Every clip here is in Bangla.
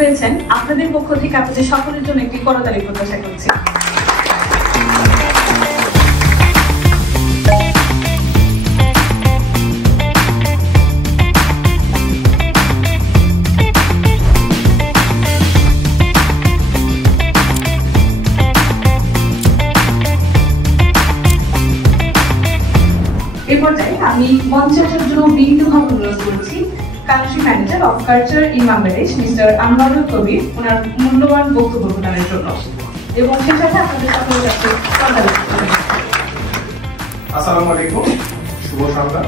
হয়েছেন আপনাদের পক্ষ থেকে আপনাদের সকলের জন্য একটি করতালি প্রত্যাশা করছি। এই পর্যায়ে আমি মঞ্চে আসার জন্য বিনীতভাবে অনুরোধ করছি country manager of culture in Bangladesh mister Anwarul Kabir ওনার মূল্যবান বক্তব্য প্রদানের জন্য এবং সেই সাথে আপনাদের সকলের কাছে আসসালামু আলাইকুম, শুভ সন্ধ্যা।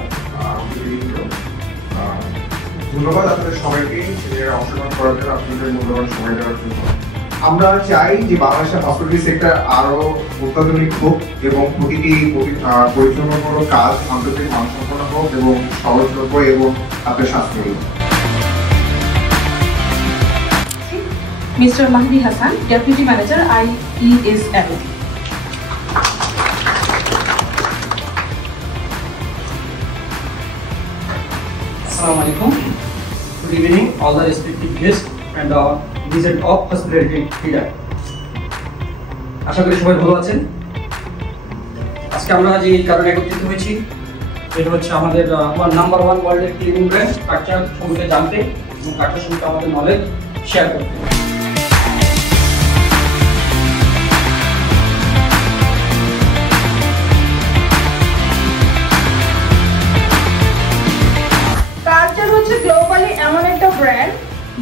ধন্যবাদ আপনাদের সবাইকে অংশগ্রহণ করার জন্য, আপনাদের মূল্যবান সময় দেওয়ার জন্য। আমরা চাই যে বাংলাদেশের হসপিটালিটি সেক্টর আরো অত্যাধুনিক হোক এবং প্রতিটি পরিচালনামূলক কাজ আন্তর্জাতিক মানসম্পন্ন হোক এবং সহজলভ্য এবং আপনার স্বাস্থ্যকর। Mister Mahdi Hasan, deputy manager IESL। Assalamu alaikum. Good evening, all the respected guests and visit of hospitality leader. আশা করি সবাই ভালো আছেন। আজকে আমরা যে কারণে একত্রিত হয়েছি এটা হচ্ছে আমাদের নাম্বার 1 ওয়ার্ল্ডের ক্লিনিং ব্র্যান্ড কালচার সম্পর্কে জানতে এবং কালচার সম্পর্কে আমাদের নলেজ শেয়ার করতে। কালচার হচ্ছে গ্লোবালি এমন একটা ব্র্যান্ড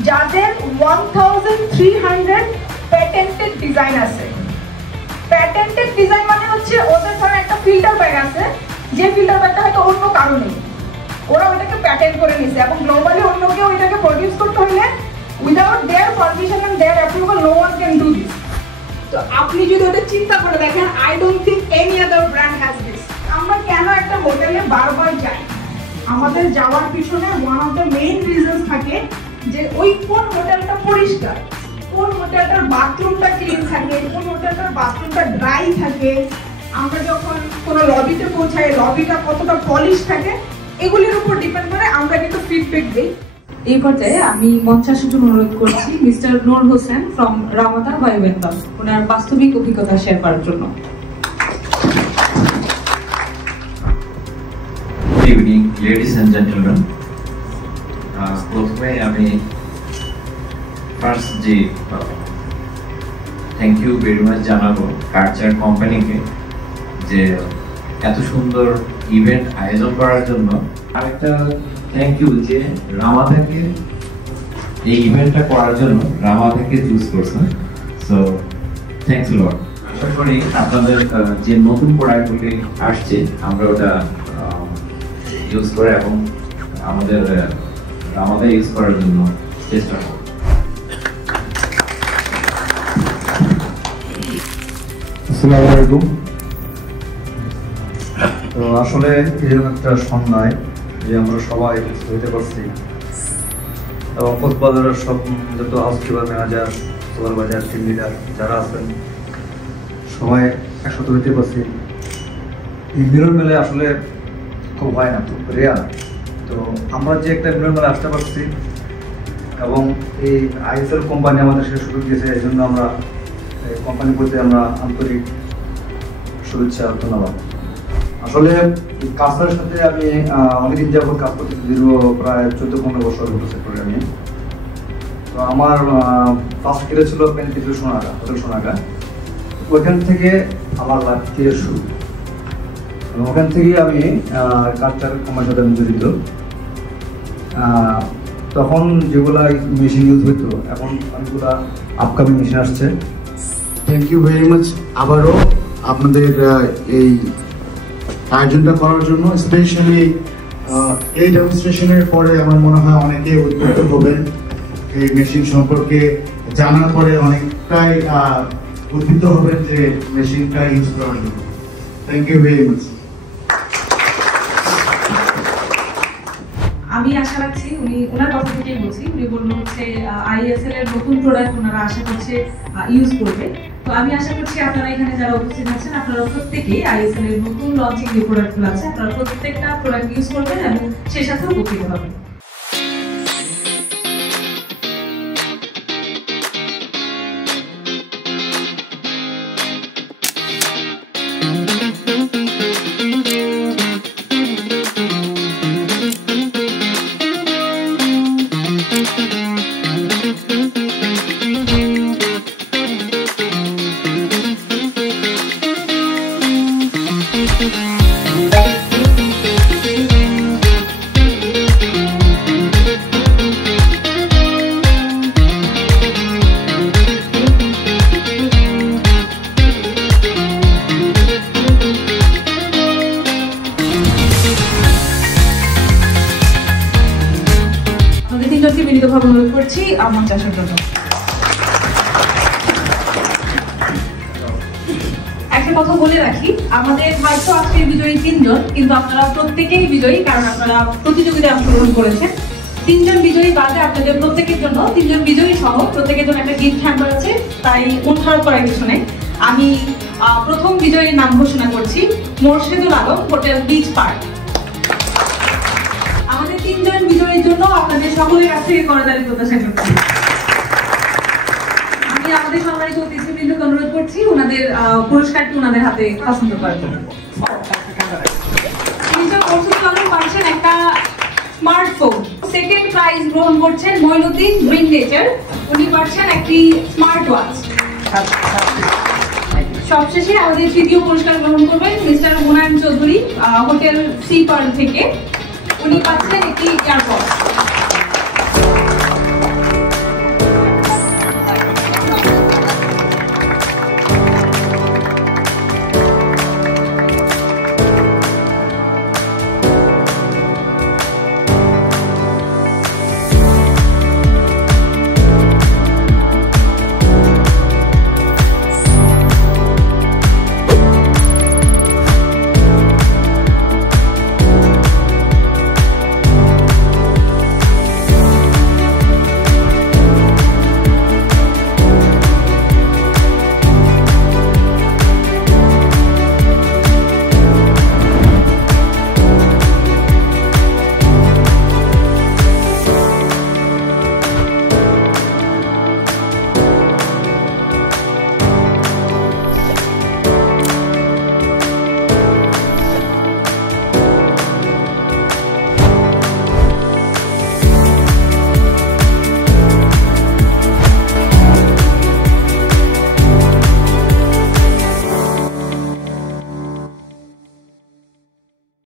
যাদের 1300 প্যাটেন্টেড ডিজাইন আছে। প্যাটেন্টেড ডিজাইন মানে হচ্ছে ওদের ধরে একটা ফিল্টার ব্যাগ আছে, যে ফিল্টার ব্যাগটা হয়তো অন্য কারো নেই, ওরা ওইটাকে প্যাটেন্ট করে নিছে এবং গ্লোবালি অন্য কেউ ওইটাকে প্রডিউস করতে হলে without their permission and their approval no one can do this. তো আপনি যদি ওটা চিন্তা করে দেখেন, I don't think any other brand has this. আমরা কেন একটা হোটেলে বারবার যাই? আমাদের যাওয়ার পিছনে one of the main reasons থাকে যে ওই কোন হোটেলটা পরিষ্কার, কোন হোটেলটার বাথরুমটা ক্লিন থাকে, কোন হোটেলটার বাথরুমটা ড্রাই থাকে, আমরা যখন কোনো লবিতে পৌঁছাই লবিটা কতটা পলিশ থাকে, এগুলির উপর ডিপেন্ড করে আমরা কিন্তু ফিডব্যাক দিই। এই পর্যায়ে আমি মঞ্চে আসার জন্য অনুরোধ করছি mister Noor Hossain from Ramada বায়োভেন্টাল ওনার বাস্তবিক অভিজ্ঞতা শেয়ার করার জন্য। Good evening, ladies and gentlemen. প্রথমে আমি ফার্স্ট যে থ্যাংক ইউ ভেরি মাচ জানাবো কালচার কোম্পানিকে যে এত সুন্দর ইভেন্ট আয়োজন করার জন্য। আরেকটা থ্যাংক ইউ যে রামাদাকে এই ইভেন্টটা করার জন্য রামাদাকে চুজ করছেন। সো থ্যাংকস আ লট। আশা করি আপনাদের যে নতুন প্রোডাক্টগুলি আসছে আমরা ওটা ইউজ করে এবং আমাদের ইউজ করার জন্য চেষ্টা করব। আসসালামু আলাইকুম। তো আসলে এরকম একটা সন্ধ্যায় যে আমরা সবাই হইতে পারছি এবং কক্সবাজারের সব যত housekeeper manager supervisor team leader যারা আছেন সবাই একসাথে হইতে পারছি। এই মিলন মেলে আসলে খুব হয় না, খুব রেয়ার। তো আমরা যে একটা মিলন মেলে আসতে পারছি এবং এই ISL কোম্পানি আমাদের সে সুযোগ দিয়েছে, এই জন্য আমরা কোম্পানির প্রতি আমরা আন্তরিক শুভেচ্ছা ধন্যবাদ। আসলে কাজটার সাথে আমি অনেকদিন যাবত কাজ করতে, দীর্ঘ প্রায় 14-15 বছর সেক্টরে আমি। তো আমার ফার্স্ট কেরিয়ার ছিল পেন্টিফিল সোনাগা, হোটেল সোনাগা। ওইখান থেকে আমার লাইফ কেরিয়ার শুরু এবং ওখান থেকেই আমি কালচার কোম্পানির সাথে আমি জড়িত। তখন যেগুলা মেশিন ইউজ হইতো, এখন অনেকগুলা আপকামিং মেশিন আসছে। থ্যাংক ইউ ভেরি মাচ আবারও আপনাদের এই আয়োজনটা করার জন্য। স্পেশালি এই ডেমনস্ট্রেশনের পরে আমার মনে হয় অনেকে উদ্বুদ্ধ হবেন, এই মেশিন সম্পর্কে জানার পরে অনেকটাই উদ্বুদ্ধ হবেন যে মেশিনটা ইউজ করার জন্য। Thank you very much. আমি আশা রাখছি ওনার কথা থেকেই বলছি, উনি বললো হচ্ছে ISL এর নতুন প্রোডাক্ট ওনারা আশা করছে ইউজ করবে। তো আমি আশা করছি আপনারা এখানে যারা উপস্থিত আছেন আপনারা প্রত্যেকেই ISL এর নতুন লঞ্চিং যে প্রোডাক্টগুলো আছে আপনারা প্রত্যেকটা প্রোডাক্ট ইউজ করবেন এবং সেই সাথে উপকৃত হবেন। বিনীতভাবে অনুরোধ করছি মঞ্চে আসার জন্য। একটা কথা বলে রাখি, আমাদের হয়তো আজকের বিজয়ী 3 জন, কিন্তু আপনারা প্রত্যেকেই বিজয়ী, কারণ আপনারা প্রতিযোগিতায় অংশগ্রহণ করেছেন। 3 জন বিজয়ী বাদে আপনাদের প্রত্যেকের জন্য, 3 জন বিজয়ী সহ প্রত্যেকের জন্য একটা গিফট হ্যাম্পার আছে, তাই মন খারাপ করার কিছু নেই। আমি প্রথম বিজয়ীর নাম ঘোষণা করছি, Morshedul Alam, hotel beach park. আমাদের 3 জন বিজয়ীর জন্য আপনাদের সকলের কাছ থেকে করতালি প্রত্যাশা করছি। আমি আমাদের সম্মানিত অতিথিবৃন্দকে অনুরোধ করছি ওনাদের পুরস্কারটি ওনাদের হাতে হস্তান্তর করার জন্য। পাচ্ছেন একটা স্মার্টফোন। সেকেন্ড প্রাইজ গ্রহণ করছেন মঈনুদ্দিন গ্রিন নেচার, উনি পাচ্ছেন একটি স্মার্ট ওয়াচ। সবশেষে আমাদের তৃতীয় পুরস্কার গ্রহণ করবেন mister Munayem Chowdhury, hotel sea pearl থেকে, উনি পাচ্ছেন একটি